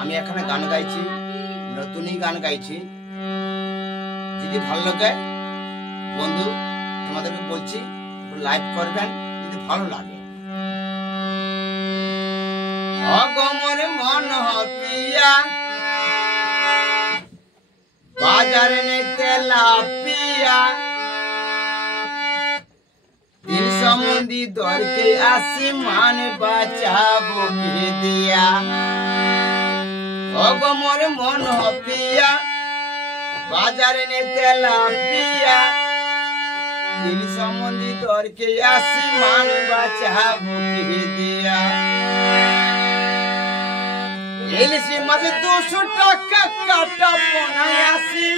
আমি এখানে গান গাইছি, নতুনই গান গাইছি। যদি ভালো লাগে বন্ধু তোমাদেরকে বলছি লাইক করবেন যদি ভালো লাগে। অগমর মন পিয়া বাজারে নেই তেলাপিয়া, দিন সম্বন্ধী দরকে আসি মান বাঁচাবো কে দিয়া। অগমর মন পিয়া বাজারে নেই তেলাপিয়া, দিন সম্বন্ধী দরকে আসি মান বাঁচাবো কে দিয়া। ইলিশি মাছ 200 টাকা কাটা বনায় আসি,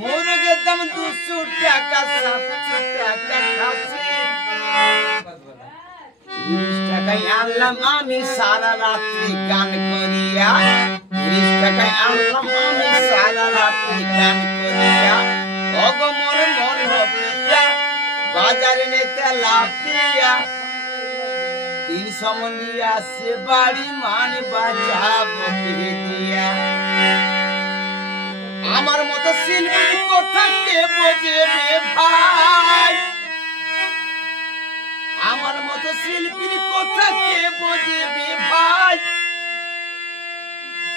মুরগের দাম 200 টাকা 700 টাকা খাসি। 30 টাকায় আনলাম আমি সারা রাত্রি গান করিয়া, 30 টাকায় আনলাম আমি সারা রাত্রি গান করিয়া। অগমর মন পিয়া বাজারে নেই তেলাপিয়া, দিন সম্বন্ধী আসে বাড়ি মান বাঁচাবো কে দিয়া। আমার মতো শিল্পীর কথা কে বোঝেবে ভাই, আমার মতো শিল্পীর কথা কে বোঝেবে ভাই।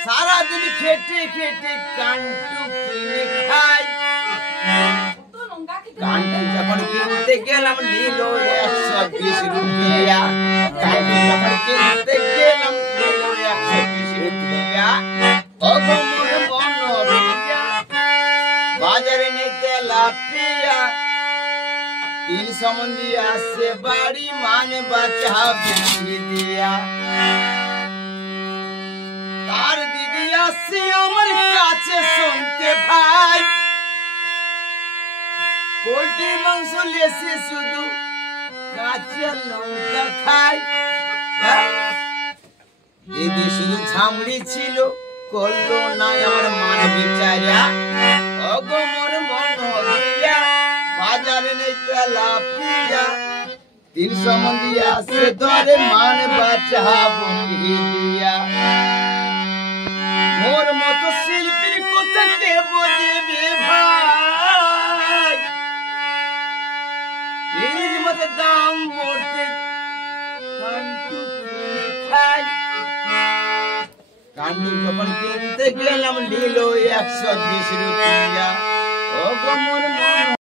সারাদিন খেটে খেটে কান্টু কিনে খাই, কান্টু যখন কিনতে গেলাম নিল 120 রুপিয়া, কান্টু যখন কিনতে গেলাম নিল 120 রুপিয়া। অগমর মন পিয়া বাজারে নেই তেলাপিয়া, দিন সম্বন্ধী আসে বাড়ি মান বাঁচাবো কে দিয়া। তার দিদি আসে আমার কাছে শুনতে ভাই, পোল্ট্রি মাংস লেসে শুধু কাঁচা লঙ্কা খাই। দিদি শুধু ঝামড়ি ছিল করলো না আমার মান বিচারা। অগমর মন পিয়া বাজারে নেই তেলাপিয়া, দিন সম্বন্ধী আসে ধরে মান বাঁচাবো কে দিয়া। মোর মতো শিল্পীর কথা কে বোঝেবে ভাই, ইলিশ মাছের দাম বলতে কান্টু কিনে খাই, কান্টু যখন কিনতে গেলাম নিল 120 রুপিয়া। অগমর মন